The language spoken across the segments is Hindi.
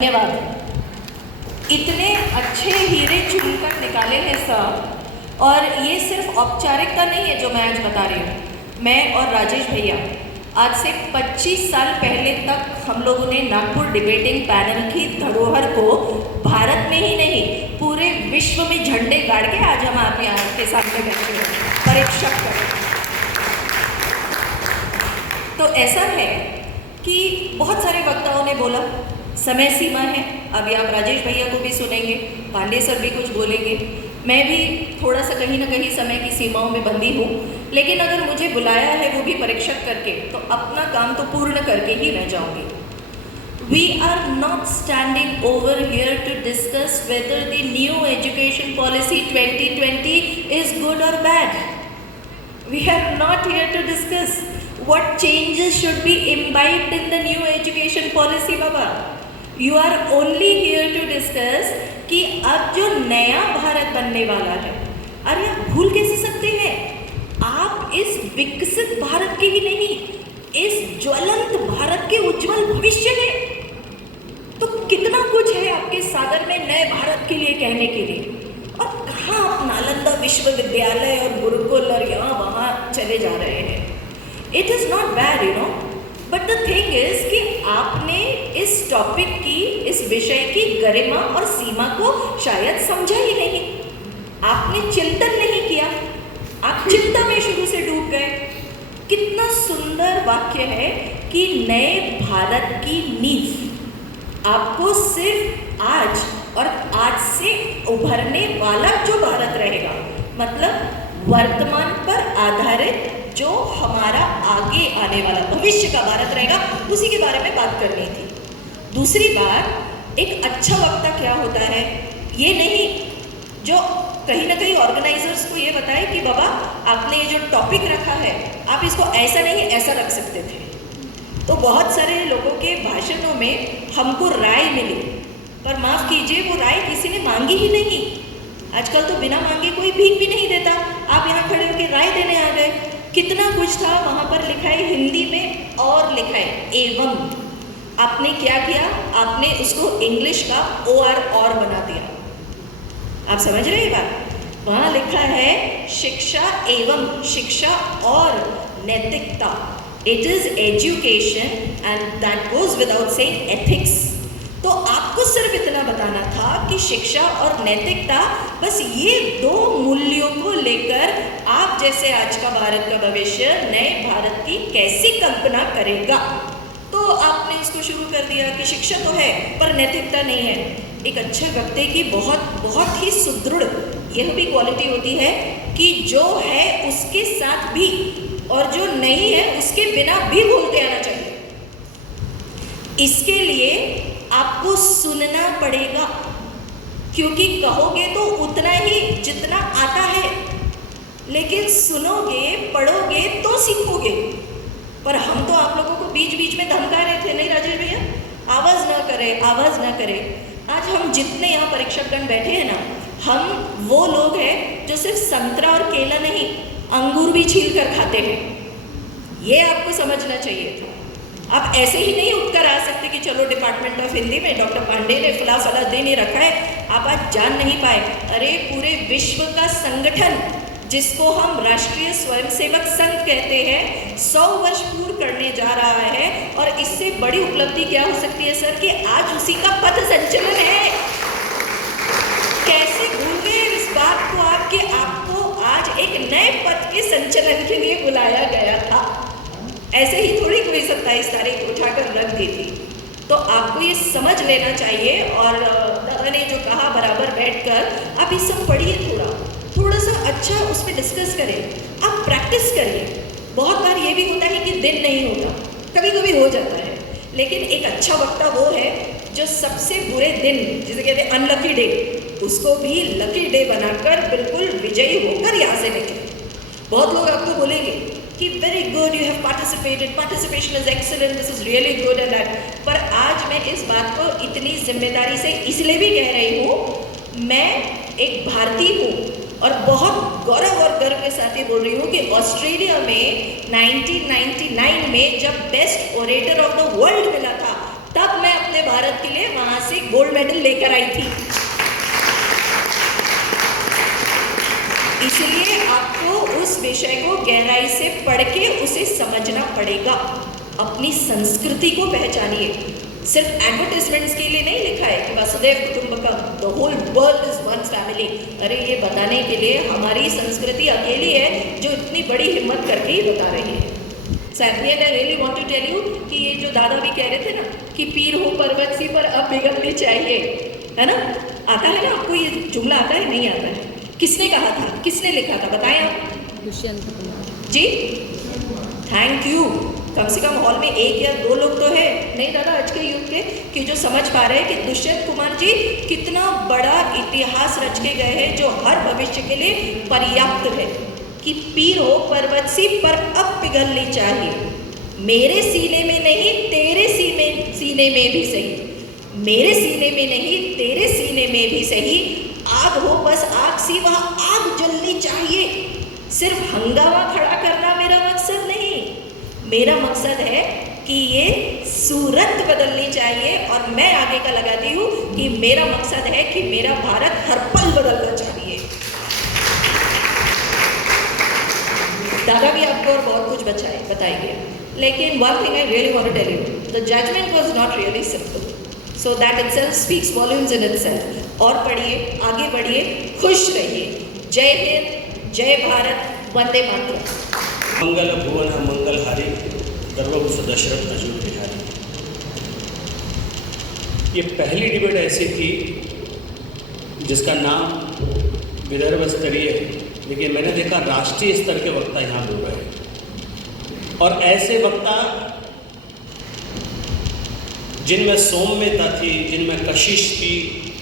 धन्यवाद। इतने अच्छे हीरे चुनकर निकाले हैं सर, और ये सिर्फ औपचारिकता नहीं है जो मैं आज बता रही हूँ। मैं और राजेश भैया आज से 25 साल पहले तक हम लोगों ने नागपुर डिबेटिंग पैनल की धरोहर को भारत में ही नहीं पूरे विश्व में झंडे गाड़ के आज हम आपके सामने बैठे हैं परीक्षक कर। तो ऐसा है कि बहुत सारे वक्ताओं ने बोला समय सीमा है। अभी आप राजेश भैया को भी सुनेंगे, पांडे सर भी कुछ बोलेंगे, मैं भी थोड़ा सा कहीं ना कहीं समय की सीमाओं में बंदी हूँ, लेकिन अगर मुझे बुलाया है वो भी परीक्षक करके तो अपना काम तो पूर्ण करके ही मैं जाऊँगी। We are not standing over here to discuss whether the new education policy 2020 is good or bad. We are not here to discuss what changes should be imbibed in the new education policy, Baba. You are only here to discuss कि अब जो नया भारत बनने वाला है, अरे आप भूल कैसे सकते हैं? आप इस विकसित भारत के ही नहीं, इस ज्वलंत भारत के उज्जवल भविष्य है। तो कितना कुछ है आपके सागर में नए भारत के लिए कहने के लिए, और कहाँ आप नालंदा विश्वविद्यालय और गुरुकुल और यहाँ वहाँ चले जा रहे हैं। It is not bad, you know, but the thing is कि आपने इस टॉपिक की, इस विषय की गरिमा और सीमा को शायद समझा ही नहीं। आपने चिंतन नहीं किया, आप चिंता में शुरू से डूब गए। कितना सुंदर वाक्य है कि नए भारत की नींव आपको सिर्फ आज और आज से उभरने वाला जो भारत रहेगा, मतलब वर्तमान पर आधारित जो हमारा आगे आने वाला भविष्य का भारत रहेगा, उसी के बारे में बात करनी थी। दूसरी बात, एक अच्छा वक्ता क्या होता है, ये नहीं जो कहीं ना कहीं ऑर्गेनाइजर्स को ये बताए कि बाबा आपने ये जो टॉपिक रखा है आप इसको ऐसा नहीं ऐसा रख सकते थे। तो बहुत सारे लोगों के भाषणों में हमको राय मिली, पर माफ़ कीजिए वो राय किसी ने मांगी ही नहीं। आजकल तो बिना मांगे कोई भीख भी नहीं देता, आप यहाँ खड़े होकर राय देने आ गए। कितना कुछ था वहाँ पर लिखा है हिंदी में, और लिखा है एवं। आपने क्या किया, आपने उसको इंग्लिश का और बना दिया। आप समझ रहे हैं बात? वहाँ लिखा है शिक्षा एवं, शिक्षा और नैतिकता। It is education and that goes without saying ethics. तो आपको सिर्फ इतना बताना था कि शिक्षा और नैतिकता, बस ये दो मूल्यों को लेकर आप जैसे आज का भारत का भविष्य नए भारत की कैसी कल्पना करेगा। तो आपने इसको शुरू कर दिया कि शिक्षा तो है पर नैतिकता नहीं है। एक अच्छे व्यक्ति की बहुत ही सुदृढ़ यह भी क्वालिटी होती है कि जो है उसके साथ भी और जो नहीं है उसके बिना भी बोल के आना चाहिए। इसके लिए आपको सुनना पड़ेगा, क्योंकि कहोगे तो उतना ही जितना आता है, लेकिन सुनोगे पढ़ोगे तो सीखोगे। पर हम तो आप लोगों को बीच बीच में धमका रहे थे, नहीं राजेश भैया, आवाज़ ना करें, आवाज़ ना करें। आज हम जितने यहाँ परीक्षकगण बैठे हैं ना, हम वो लोग हैं जो सिर्फ संतरा और केला नहीं, अंगूर भी छील कर खाते हैं। ये आपको समझना चाहिए था। आप ऐसे ही नहीं उठकर आ सकते कि चलो डिपार्टमेंट ऑफ हिंदी में डॉक्टर पांडे ने फला दे नहीं रखा है, आप आज जान नहीं पाए। अरे पूरे विश्व का संगठन जिसको हम राष्ट्रीय स्वयंसेवक संघ कहते हैं 100 वर्ष पूर्ण करने जा रहा है, और इससे बड़ी उपलब्धि क्या हो सकती है सर कि आज उसी का पथ संचलन है। कैसे भूल गए इस बात को आप कि आपको आज एक नए पथ के संचलन के लिए बुलाया गया था। ऐसे ही थोड़ी कोई 27 तारीख उठाकर रख दी थी। तो आपको ये समझ लेना चाहिए, और दादा ने जो कहा बराबर बैठकर आप ये सब पढ़िए, थोड़ा सा अच्छा उसमें डिस्कस करें, आप प्रैक्टिस करिए। बहुत बार ये भी होता है कि दिन नहीं होता, कभी कभी हो जाता है, लेकिन एक अच्छा वक्ता वो है जो सबसे बुरे दिन, जिसे कहते हैं अनलकी डे, उसको भी लकी डे बनाकर बिल्कुल विजयी होकर यहाँ से निकले। बहुत लोग आपको बोलेंगे कि very good, you have participated, participation is excellent, this is really good and that. पर आज मैं इस बात को इतनी जिम्मेदारी से इसलिए भी कह रही हूँ, मैं एक भारतीय हूँ और बहुत गौरव और गर्व के साथ ये बोल रही हूँ कि ऑस्ट्रेलिया में 1999 में जब best orator of the world मिला था, तब मैं अपने भारत के लिए वहां से गोल्ड मेडल लेकर आई थी। इसलिए आपको उस विषय को गहराई से पढ़ के उसे समझना पड़ेगा। अपनी संस्कृति को पहचानिए। सिर्फ एडवर्टाइजमेंट्स के लिए नहीं लिखा है कि वसुधैव कुटुंबकम, the whole world is one family. अरे ये बताने के लिए हमारी संस्कृति अकेली है जो इतनी बड़ी हिम्मत करके ही बता रही है। So at the end I really want to tell you कि ये जो दादा भी कह रहे थे ना कि पीर हो पर्वत सी पर अब पिघलनी चाहिए, है ना? आता है ना आपको ये जुमला? आता है? नहीं आता है? किसने कहा था, किसने लिखा था, बताएं आप? Dushyant Kumar ji, thank you. कम से कम हॉल में एक या दो लोग तो है, नहीं दादा, आज के युग के कि जो समझ पा रहे हैं कि दुष्यंत कुमार जी कितना बड़ा इतिहास रच के गए हैं जो हर भविष्य के लिए पर्याप्त है। कि पीर हो पर्वत सी पर अब पिघलनी चाहिए, मेरे सीने में नहीं तेरे सीने में भी सही, मेरे सीने में नहीं तेरे सीने में भी सही, आग हो बस आग सी वह आग जलनी चाहिए। सिर्फ हंगामा खड़ा करना मेरा मकसद नहीं, मेरा मकसद है कि ये सूरत बदलनी चाहिए। और मैं आगे का लगाती हूँ कि मेरा मकसद है कि मेरा भारत हर पल बदलना चाहिए। दादा भी आपको और बहुत कुछ बताएंगे, लेकिन one thing I really want to tell you, the judgement was not really simple, so that itself speaks volumes in itself. और पढ़िए, आगे बढ़िए, खुश रहिए। जय हिंद, जय भारत, वंदे मातरम। मंगल भुवन मंगलहारी, सर्वभूषण दशरथ अजूर बिहारी। ये पहली डिबेट ऐसी थी जिसका नाम विदर्भ स्तरीय है, लेकिन मैंने देखा राष्ट्रीय स्तर के वक्ता यहाँ बोल रहे हैं। और ऐसे वक्ता जिनमें सौम्यता थी, जिनमें कशिश थी,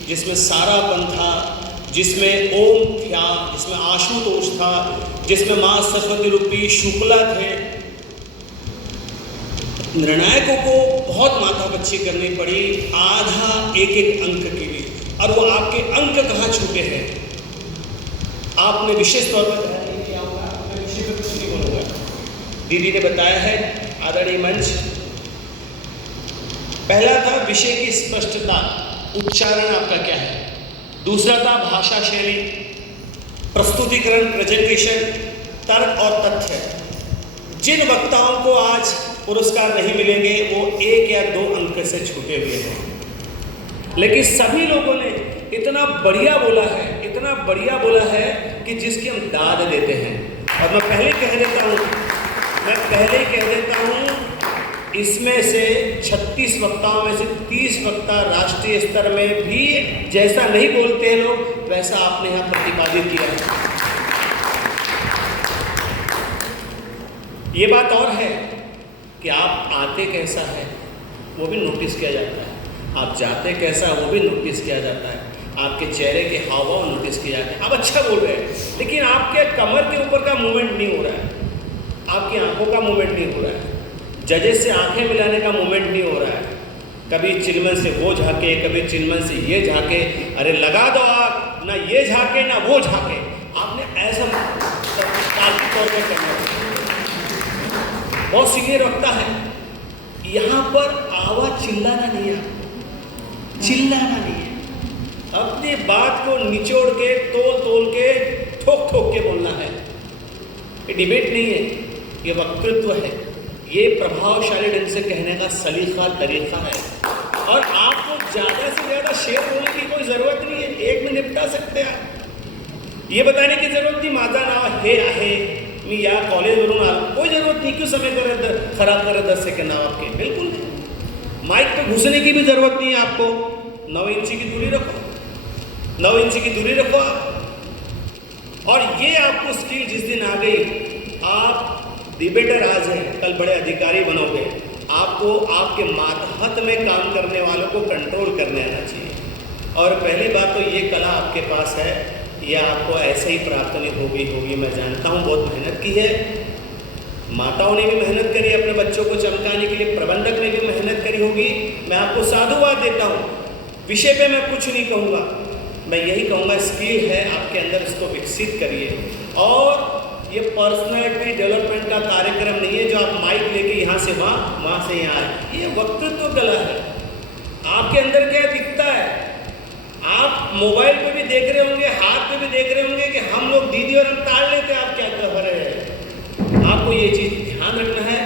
जिसमें सारापन था, जिसमें ओम था, जिसमें आशुतोष था, जिसमें माँ सरस्वती रूपी शुक्ला थे। निर्णायकों को बहुत माथापच्ची करनी पड़ी आधा एक एक अंक के लिए, और वो आपके अंक कहाँ छूटे हैं आपने विशेष तौर पर ध्यान नहीं दिया होगा। मैं विषय पर कुछ नहीं बोलूँगा, दीदी ने बताया है, आदरणीय मंच। पहला था विषय की स्पष्टता, उच्चारण आपका क्या है। दूसरा था भाषा शैली, प्रस्तुतिकरण, प्रेजेंटेशन, तर्क और तथ्य। जिन वक्ताओं को आज पुरस्कार नहीं मिलेंगे वो एक या दो अंक से छूटे हुए हैं, लेकिन सभी लोगों ने इतना बढ़िया बोला है, इतना बढ़िया बोला है कि जिसकी हम दाद देते हैं। और मैं पहले कह देता हूँ, इसमें से 36 वक्ताओं में से 30 वक्ता राष्ट्रीय स्तर में भी जैसा नहीं बोलते हैं लोग, वैसा आपने यहाँ प्रतिपादित किया है। ये बात और है कि आप आते कैसा है वो भी नोटिस किया जाता है, आप जाते कैसा वो भी नोटिस किया जाता है, आपके चेहरे के हाव भाव नोटिस किए जाते हैं। आप अच्छा बोल रहे हैं, लेकिन आपके कमर के ऊपर का मूवमेंट नहीं हो रहा है, आपकी आंखों का मूवमेंट नहीं हो रहा है, जजेस से आंखें मिलाने का मूवमेंट नहीं हो रहा है। कभी चिलमन से वो झाके, कभी चिलमन से ये झाके, अरे लगा दो आप, ना ये झाके ना वो झाके। आपने ऐसा तार्किक तौर पर करना है। बहुत सीनियर वक्ता है, यहाँ पर आवाज चिल्लाना नहीं है, चिल्लाना नहीं है, अपनी बात को निचोड़ के, तोल के, ठोक के बोलना है। ये डिबेट नहीं है, ये वक्तृत्व है, ये प्रभावशाली ढंग से कहने का सलीका तरीका है। और आपको ज़्यादा से ज़्यादा शेयर बोलने की कोई ज़रूरत नहीं है, एक में निपटा सकते हैं आप। ये बताने की ज़रूरत नहीं माझा नाव हे आहे, मी या कॉलेजवरून आलो, कोई ज़रूरत नहीं। क्यों समय खराब करे 10 सेकंड आपके, बिल्कुल नहीं। माइक पे घुसने की भी ज़रूरत नहीं है आपको। 9 इंची की दूरी रखो, 9 इंची की दूरी रखो आप। और ये आपको स्किल जिस दिन आ गई, आप डिबेटर आज हैं, कल बड़े अधिकारी बनोगे। आपको आपके मातहत में काम करने वालों को कंट्रोल करने आना चाहिए। और पहली बात तो ये कला आपके पास है, यह आपको ऐसे ही प्राप्त नहीं होगी। मैं जानता हूँ बहुत मेहनत की है, माताओं ने भी मेहनत करी अपने बच्चों को चमकाने के लिए, प्रबंधक ने भी मेहनत करी होगी। मैं आपको साधुवाद देता हूँ। विषय पे मैं कुछ नहीं कहूँगा, मैं यही कहूँगा स्किल है आपके अंदर, इसको विकसित करिए। और ये पर्सनैलिटी डेवलपमेंट का कार्यक्रम नहीं है जो आप माइक लेके यहाँ से वहाँ से यहाँ आए। ये वक्तृत्व कला है। आपके अंदर क्या दिखता है? आप मोबाइल पे भी देख रहे होंगे, हाथ पे भी देख रहे होंगे कि हम लोग दीदी और हम ताड़ लेते हैं, आप क्या कर रहे हैं? आपको ये चीज़ ध्यान रखना है।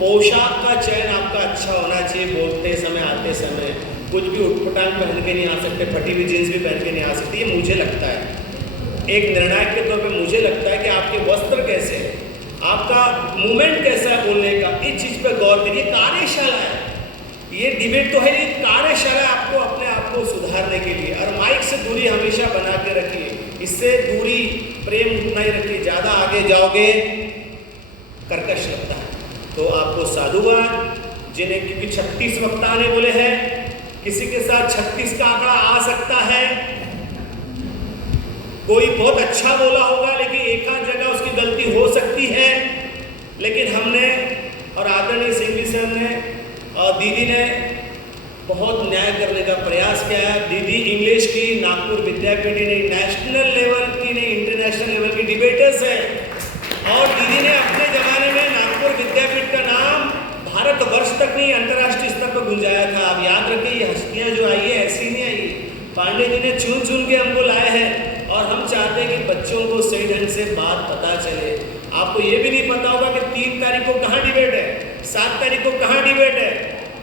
पोशाक का चयन आपका अच्छा होना चाहिए। बोलते समय, आते समय कुछ भी उटपटांग पहन के नहीं आ सकते, फटी हुई जीन्स भी पहन के नहीं आ सकती। ये मुझे लगता है एक निर्णायक के तौर पे मुझे लगता है कि आपके वस्त्र कैसे है, आपका मूवमेंट कैसा है बोलने का, इस चीज़ पर गौर करिए। कार्यशाला है, ये डिबेट तो है, ये कार्यशाला आपको अपने आप को सुधारने के लिए। और माइक से दूरी हमेशा बना के रखिए, इससे दूरी प्रेम उतना ही रखिए। ज़्यादा आगे जाओगे कर्कश लगता है। तो आपको साधुवाद, जिन्हें क्योंकि 36 वक्ता ने बोले हैं, किसी के साथ 36 का आंकड़ा आ सकता है। कोई बहुत अच्छा बोला होगा लेकिन एक आध जगह उसकी गलती हो सकती है। लेकिन हमने और आदरणीय सिंघवी सर ने और दीदी ने बहुत न्याय करने का प्रयास किया है। दीदी इंग्लिश की नागपुर विद्यापीठ ने नेशनल लेवल की नहीं, इंटरनेशनल लेवल की डिबेटर्स है। और दीदी ने अपने ज़माने में नागपुर विद्यापीठ का नाम भारतवर्ष तक नहीं, अंतर्राष्ट्रीय स्तर पर गुंजाया था। आप याद रखिए, ये हस्तियाँ जो आई है ऐसी नहीं आई। पांडे जी ने चुन चुन के हमको लाए हैं। और हम चाहते हैं कि बच्चों को सही ढंग से बात पता चले। आपको ये भी नहीं पता होगा कि 3 तारीख को कहाँ डिबेट है, 7 तारीख को कहाँ डिबेट है।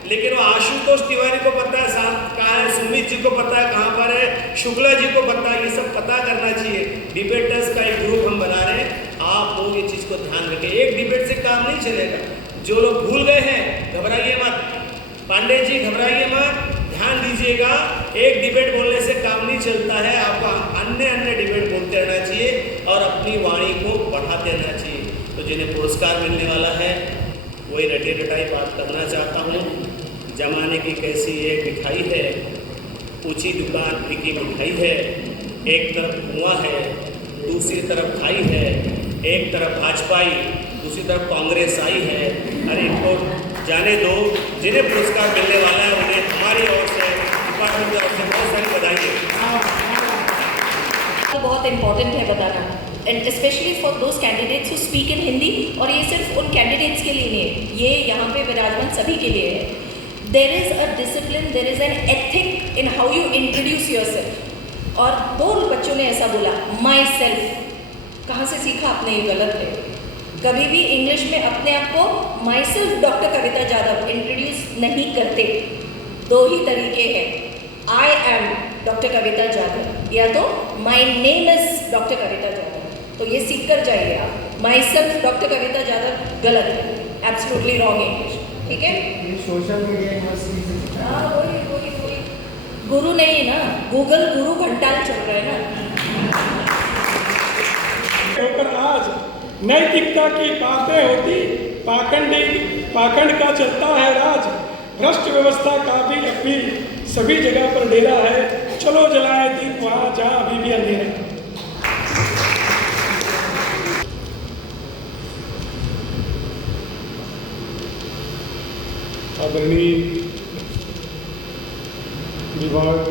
लेकिन वो आशुतोष तिवारी को पता है साथ कहाँ है, सुमित जी को पता है कहाँ पर है, शुक्ला जी को पता है। ये सब पता करना चाहिए। डिबेटर्स का एक ग्रुप हम बना रहे हैं, आप लोग ये चीज़ को ध्यान रखें। एक डिबेट से काम नहीं चलेगा। जो लोग भूल गए हैं घबराइए मत, पांडे जी घबराइए मत, ध्यान दीजिएगा। एक डिबेट बोलने से काम नहीं चलता है, आपको अन्य डिबेट बोलते रहना चाहिए और अपनी वाणी को बढ़ाते रहना चाहिए। तो जिन्हें पुरस्कार मिलने वाला है वही रटे रटाई बात करना चाहता हूँ। जमाने की कैसी एक मिठाई है, ऊंची दुकान फीकी मिठाई है। एक तरफ कुआं है, दूसरी तरफ खाई है। एक तरफ भाजपाई, दूसरी तरफ कांग्रेस आई है। अरे इनको जाने दो। जिन्हें पुरस्कार मिलने वाला है उन्हें हमारी ओर से, डिपार्टमेंट की ओर से बहुत सारी बधाई है। तो बहुत इम्पोर्टेंट है बताना, and specially for those candidates who speak in Hindi. और ये सिर्फ उन कैंडिडेट्स के लिए नहीं है, ये यहाँ पे विराजमान सभी के लिए है। There is a discipline, there is an ethic in how you introduce your self. और 2 बच्चों ने ऐसा बोला, माई सेल्फ। कहाँ से सीखा आपने? ये गलत है। कभी भी इंग्लिश में अपने आप को my self doctor Kavita Jadhav introduce नहीं करते। 2 ही तरीके हैं, आई एम डॉक्टर कविता जाधव या तो माई नेम इज डॉक्टर कविता जाधव। तो ये सीख कर जाइए आप। माई सेल्फ डॉक्टर कविता जाधव गलत है, एब्सोल्युटली रॉन्ग इंग्लिश। ठीक है, सोशल मीडिया यूनिवर्सिटी से सीखा है। हाँ वही गुरु नहीं ना, गूगल गुरु घंटाल चल रहा है ना। ऊपर आज नैतिकता की बातें होती, पाखंड का चलता है राज। भ्रष्ट व्यवस्था का भी अपील, सभी जगह पर डेरा है। चलो जलाएं दीप वहाँ जहाँ अभी भी अंधेरा। आदरणीय विभाग